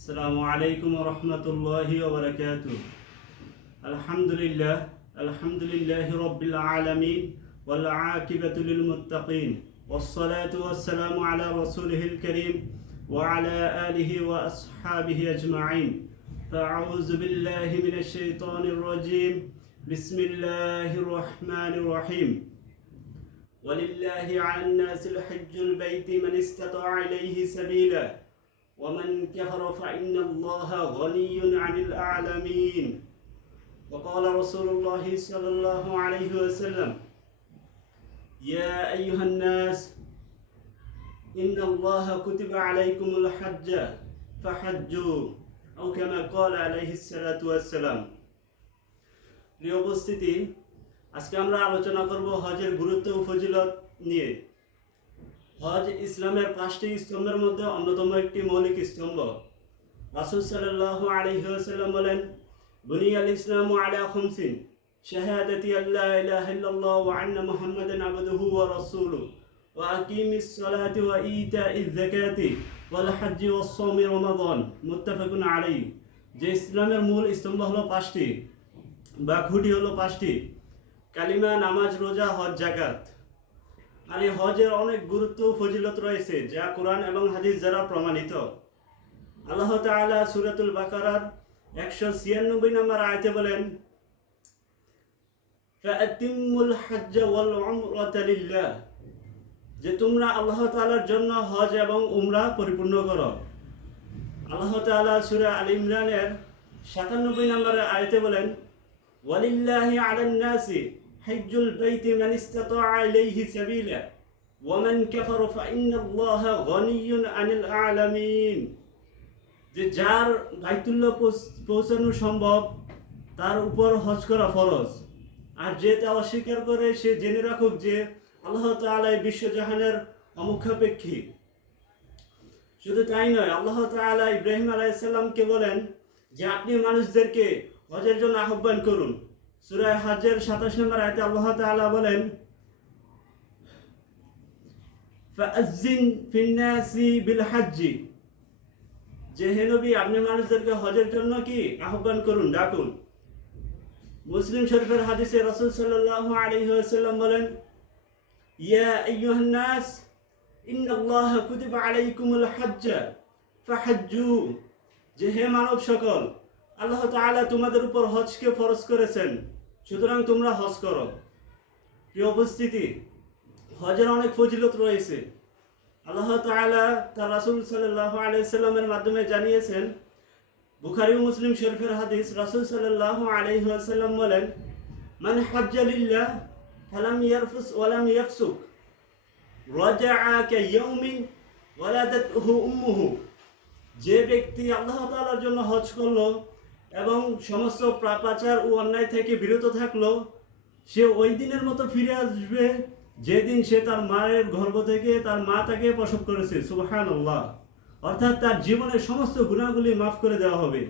আসসালামু আলাইকুম ওয়া রাহমাতুল্লাহি ওয়া বারাকাতুহু। আলহামদুলিল্লাহি রাব্বিল আলামিন ওয়াল আকিবাতু লিল মুত্তাকিন ওয়াসসালাতু ওয়াসসালামু আলা রাসূলিহিল কারীম ওয়া আলা আলিহি ওয়া আসহাবিহি আজমাইন। ফাআউযু বিল্লাহি মিনাশ শাইতানির রাজীম। বিসমিল্লাহির রাহমানির রাহিম। ওয়ালিল্লাহি আলান নাসিল হজ্জুল বাইতি মান ইসতাতা'a ইলাইহি সাবিলা ومن كفر فإن الله غني عن العالمين. وقال رسول الله صلى الله عليه وسلم: يا أيها الناس إن الله كتب عليكم الحج فحجوا أو كما قال عليه الصلاة والسلام. প্রিয় উপস্থিতি, আজকে আমরা আলোচনা করব হজের গুরুত্ব ও ফজিলত নিয়ে। হজ ইসলামের 5টি স্তম্ভের মধ্যে অন্যতম একটি মৌলিক স্তম্ভ। রাসূল সাল্লাল্লাহু আলাইহি ওয়াসাল্লাম বলেন, বুনিয়াল ইসলামু আলা খামসিন শাহাদাতি আল্লা ইলাহা ইল্লাল্লাহ ওয়া আন্না মুহাম্মাদান আবদুহু ওয়া রাসূলুহু ওয়া আকিমিস সালাতি ওয়া ইতাইজ যাকাতি ওয়াল হজ্জি ওয়াস সাওমি রমাদান। মুত্তাফাকুন আলাইহি। যে ইসলামের মূল স্তম্ভ হলো 5টি বা খুঁটি হলো 5টি: কালিমা, নামাজ, রোজা, হজ, যাকাত। আর এই হজের অনেক গুরুত্ব ও ফজিলত রয়েছে যা কোরআন এবং হাদিস দ্বারা প্রমাণিত। আল্লাহ তাআলা সূরাতুল বাকারার 196 নম্বর আয়াতে বলেন, ফাআতিমুল হজ্জ ওয়াল উমরাতা লিল্লাহ, যে তোমরা আল্লাহ তাআলার জন্য হজ এবং উমরা পরিপূর্ণ করো। আল্লাহ তাআলা সূরা আল ইমরানের 97 নম্বর আয়াতে বলেন, ওয়ালিল্লাহি আলান নাসি হজ্জুল বাইতি মান ইসতাতা'a ইলাইহি সাবিলা ওয়া মান কাফারা ফাইন্নাল্লাহা গনিয়্যুন আনিল আলামিন। যে যার বাইতুল্লাহ পৌঁছানো সম্ভব তার উপর হজ করা ফরজ, আর যে তা অস্বীকার করে সে জেনে রাখুক যে আল্লাহ তাআলা বিশ্বজাহানের অমুখাপেক্ষী। শুধু তাই নয়, আল্লাহ তাআলা ইব্রাহিম আলাইহিস সালামকে বলেন যে আপনি মানুষদেরকে হজের জন্য আহ্বান করুন। সূরা হজ্জের 27 নম্বর আয়াতে আল্লাহ তাআলা বলেন, ফাআযিন ফিন-নাসি বিল হজ্জি, যে হে নবী আপনি মানুষদেরকে হজের জন্য কি আহ্বান করুন, ডাকুন। মুসলিম শরীফের হাদিসে রাসূল সাল্লাল্লাহু আলাইহি ওয়াসাল্লাম বলেন, ইয়া আইয়ুহান নাস ইন্নাল্লাহা কুতিবা আলাইকুমুল হজ্জ ফাহাজ্জু, যে হে মানব সকল, আল্লাহ তাআলা তোমাদের উপর হজকে ফরজ করেছেন, সুতরাং তোমরা হজ করো। প্রিয় উপস্থিতি, হজের অনেক ফজিলত রয়েছে। আল্লাহ তাআলা তার রাসূল সাল্লাল্লাহু আলাইহি ওয়াসাল্লামের মাধ্যমে জানিয়েছেন। বুখারী ও মুসলিম শরীফের হাদিস, রাসূল সাল্লাল্লাহু আলাইহি ওয়াসাল্লাম বলেন, মান হাজ্জা লিল্লাহ ফালাম ইয়ারফুস ওয়া লাম ইয়াফসুক রাজাআ কায়াউমিন ওয়ালাদাতহু উম্মুহু, যে ব্যক্তি আল্লাহ তাআলার জন্য হজ করলো এবং সমস্ত পাপাচার ও অন্যায় থেকে বিরত থাকলো, সে ওই দিনের মতো ফিরে আসবে যেদিন সে তার মায়ের গর্ভ থেকে তার মা তাকে প্রসব করেছে। সুবহানাল্লাহ। অর্থাৎ তার জীবনের সমস্ত গুনাহগুলি মাফ করে দেওয়া হবে।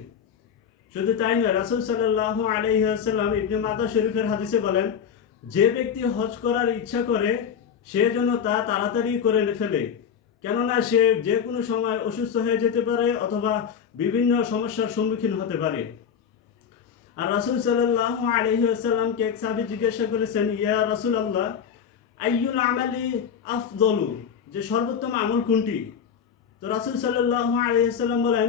শুধু তাই নয়, রাসূল সাল্লাল্লাহু আলাইহি ওয়াসাল্লাম ইবনে মাজাহ শরীফের হাদিসে বলেন, যে ব্যক্তি হজ করার ইচ্ছা করে সে যেন তা তাড়াতাড়ি করে ফেলে, কেননা সে যে কোনো সময় অসুস্থ হয়ে যেতে পারে অথবা বিভিন্ন সমস্যার সম্মুখীন হতে পারে। আর রাসূল সাল্লাল্লাহু আলাইহি ওয়াসাল্লামকে এক সাহাবী জিজ্ঞাসা করেছেন, ইয়া রাসূলুল্লাহ, আইয়ুল আমালি আফদলু, যে সর্বোত্তম আমল কোনটি? তো রাসূল সাল্লাল্লাহু আলাইহি ওয়াসাল্লাম বলেন,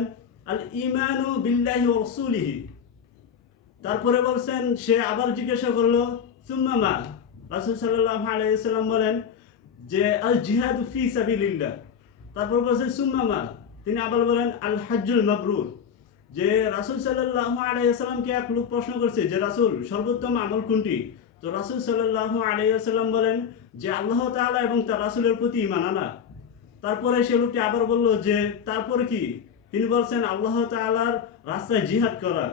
আল ঈমানু বিল্লাহি ওয়া রাসূলিহি। তারপরে বলছেন, সে আবার জিজ্ঞাসা করলো, সুম্মা মা? রাসূল সাল্লাল্লাহু আলাইহি ওয়াসাল্লাম বলেন যে আল জিহাদু ফি সাবিলিল্লাহ। তারপর বলছেন সুম্মা মা? তিনি আবার বলেন আল হজ্জুল মাবরুর। যে রাসূল সাল্লাল্লাহু আলাইহি ওয়াসাল্লামকে এক লোক প্রশ্ন করছে যে রাসূল, সর্বোত্তম আমল কোনটি? তো রাসূল সাল্লাল্লাহু আলাইহি ওয়াসাল্লাম বলেন যে আল্লাহ তাআলা এবং তার রাসূলের প্রতি ঈমান আনা। তারপরে সে লোকটি আবার বলল যে তারপরে কি? তিনি বলছেন আল্লাহ তাআলার রাস্তায় জিহাদ করা।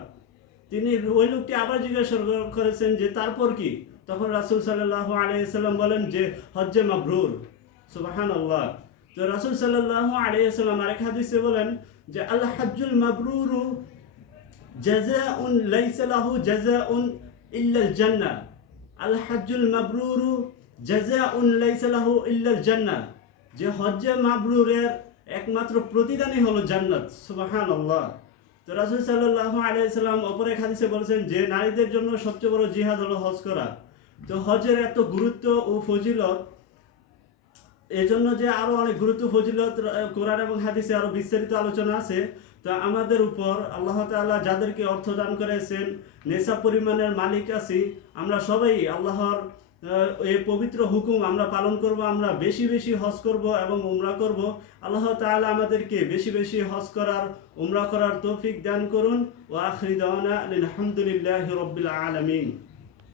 তিনি ওই লোকটি আবার জিজ্ঞাসা করেছেন যে তারপর কি? তখন রাসূল সাল্লাল্লাহু আলাইহি ওয়াসাল্লাম বলেন যে হজ্জে মাবরুর। সুবহানাল্লাহ। তো রাসূল সাল্লাল্লাহু আলাইহি ওয়াসাল্লাম আরেক হাদিসে বলেন যে আল হজ্জুল মাবরুরু জাযাউন লাইসা লাহু জাযাউন ইল্লাল জান্নাহ। আল হজ্জুল মাবরুরু জাযাউন লাইসা লাহু ইল্লাল জান্নাহ, যে হজ্জে মাবরুরের একমাত্র প্রতিদানই হলো জান্নাত। সুবহানাল্লাহ। তো রাসূল সাল্লাল্লাহু আলাইহি সাল্লাম অপর এক হাদিসে বলেছেন যে নারীদের জন্য সবচেয়ে বড় জিহাদ হলো হজ করা। তো হজের এত গুরুত্ব ও ফজিলত, এজন্য যে আরো অনেক গুরুত্ব ফজিলত কোরআন এবং হাদিসে আরো বিস্তারিত আলোচনা আছে। তো আমাদের উপর আল্লাহ তাআলা যাদেরকে অর্থ দান করেছেন, নেশাব পরিমাণের মালিক আছি, আমরা সবাই আল্লাহর এই পবিত্র হুকুম আমরা পালন করব, আমরা বেশি বেশি হজ করব এবং উমরা করব। আল্লাহ তাআলা আমাদেরকে বেশি বেশি হজ করার, উমরা করার তৌফিক দান করুন। ওয়া আখিরু দাওয়ানা আলহামদুলিল্লাহি রাব্বিল আলামিন।